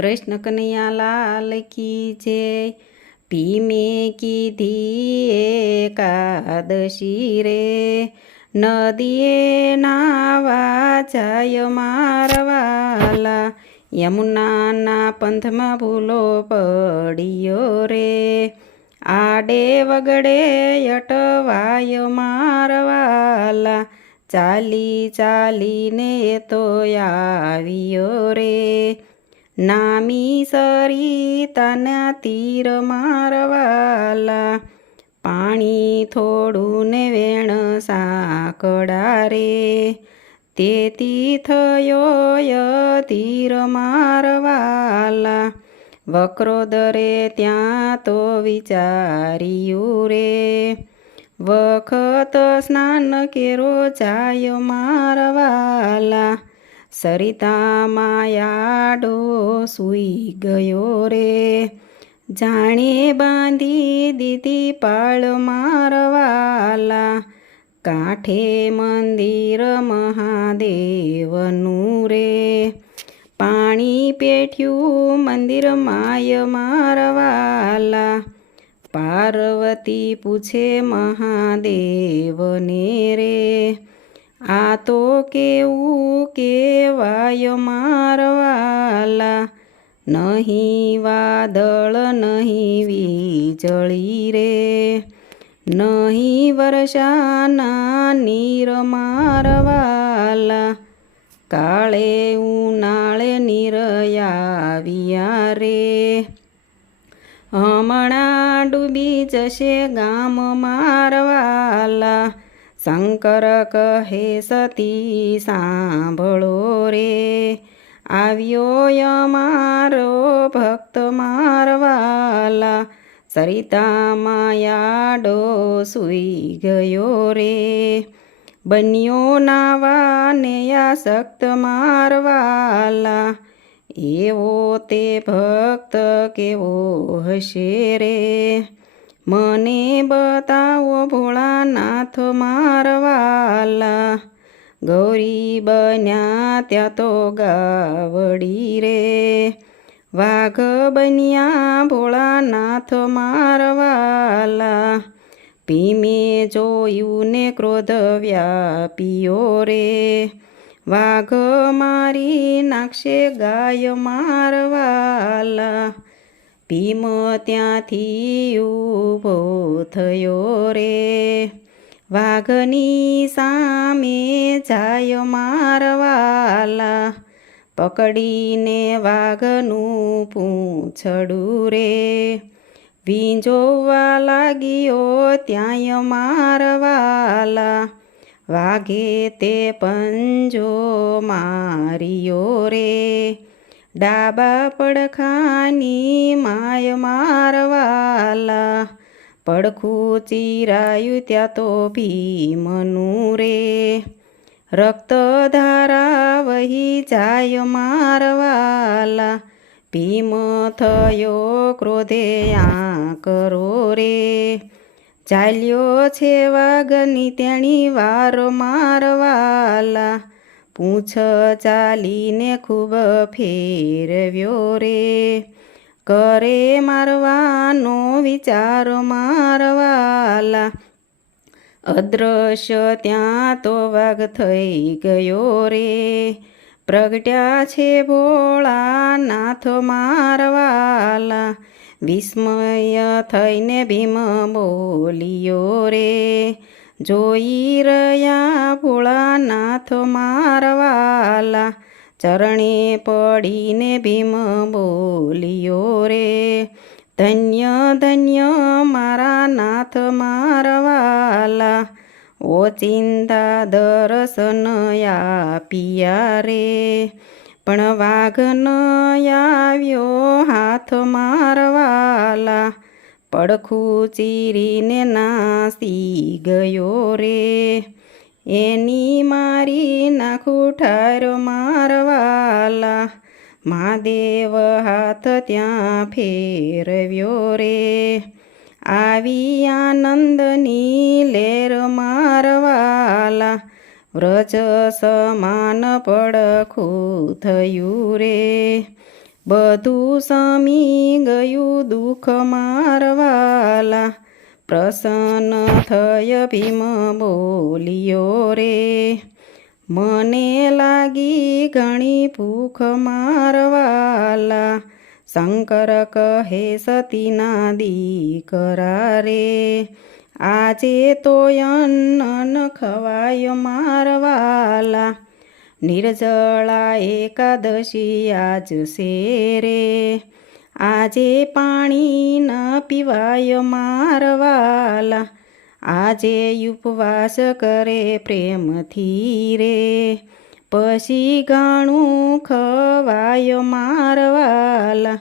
કૃષ્ણ કનૈયા લાલ કી જય। ભીમે કીધી એકાદશી રે, નદીએ નાવા જાય મારવાલા। યમુનાના પંથમાં ભૂલો પડ્યો રે, આડે વગડે અટવાય મારવાલા। ચાલી ચાલીને તો આવ્યો રે, નામી સરિતાના તીર મારવાલા। પાણી થોડું ને વેણ સાંકળા રે, તેથી થયો તીર મારવાલા। વક્રોદરે ત્યાં તો વિચાર્યું રે, વખત સ્નાન કેરો જાય મારવાલા। સરિતામાં આડો સૂઈ ગયો રે, જાણે બાંધી દીધી પાળ મારવાલા। કાંઠે મંદિર મહાદેવનું રે, પાણી પેઠ્યું મંદિર માય મારવાલા। પાર્વતી પૂછે મહાદેવને રે, આ તો કેવું કેવાય મારવાલા। નહીં વાદળ નહીં વીજળી રે, નહીં વર્ષાના નીર મારવાલા। કાળે ઉનાળે નીર આવ્યા રે, હમણાં ડૂબી જશે ગામ મારવાલા। શંકર કહે સતી સાંભળો રે, આવ્યો અમારો ભક્ત મારવાલા। સરિતામાં આડો સૂઈ ગયો રે, બન્યો નાવાને આસક્ત મારવાલા। એવો તે ભક્ત કેવો હશે રે, મને બતાવો ભોળાનાથ મારવાલા। ગૌરી બન્યા ત્યાં તો ગાવડી રે, વાઘ બન્યા ભોળાનાથ મારવાલા। ભીમે જોયું ને ક્રોધ વ્યાપ્યો રે, વાઘ મારી નાખશે ગાય મારવાલા। ભીમ ત્યાંથી ઊભો થયો રે, વાઘની સામે જાય મારવાલા। પકડીને વાઘનું પૂંછડું રે, વીંજોવા લાગ્યો ત્યાંય મારવાલા। વાઘે તે પંજો માર્યો રે, ડાબા પડખાની માય મારવાલા। પડખું ચીરાયું ત્યાં તો ભીમનું રે, રક્તધારા વહી જાય મારવાલા। ભીમ થયો ક્રોધે આકરો રે, ચાલ્યો છે વાઘની તેણી વાર મારવાલા। પૂંછ ચાલીને ખૂબ ફેરવ્યો રે, કરે મારવાનો વિચાર મારવાલા। અદ્રશ્ય ત્યાં તો વાઘ થઈ ગયો રે, પ્રગટ્યા છે ભોળાનાથ મારવાલા। વિસ્મય થઈને ભીમ બોલ્યો રે, જોઈ રહ્યા ભોળાનાથ મારવાલા। ચરણે પડીને ભીમ બોલ્યો રે, ધન્ય ધન્ય મારા નાથ મારવાલા। ઓચિંતા દર્શન આપ્યા રે, પણ વાઘ ન આવ્યો હાથ મારવાલા। પડખું ચીરીને નાસી ગયો રે, એની મારી નાખું ઠાર મારવાલા। મહાદેવ હાથ ત્યાં ફેરવ્યો રે, આવી આનંદની લહેર મારવાલા। વ્રજ સમાન પડખું થયું રે, બધું સમી ગયું દુઃખ મારવાલા. પ્રસન્ન થય ભીમ બોલ્યો રે, મને લાગી ઘણી ભૂખ મારવાલા. શંકર કહે સતીના દીકરા રે, આજે તો અન્ન ન ખવાય મારવાલા. નિર્જળા એકાદશી આજ છે રે, આજે પાણી ન પીવાય મારવાલા. આજે ઉપવાસ કરે પ્રેમથી રે, પછી ઘણું ખવાય મારવાલા.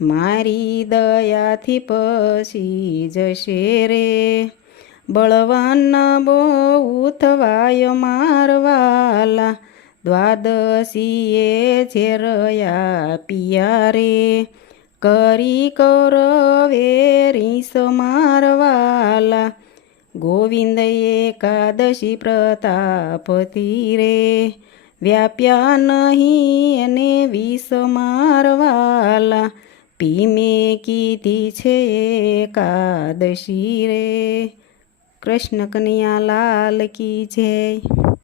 મારી દયાથી પછી જશે રે, બળવાન બહુ થવાય મારવાલા. દ્વાદશીએ ઝેરયા પિયા રે, કરી કૌરવે રીસ મારવાલા. ગોવિંદ એકાદશી પ્રતાપથી રે, વ્યાપ્યા નહીં એને વિષ મારવાલા. ભીમે કીધી છે એકાદશી રે. કૃષ્ણ કનૈયા લાલ કી જય.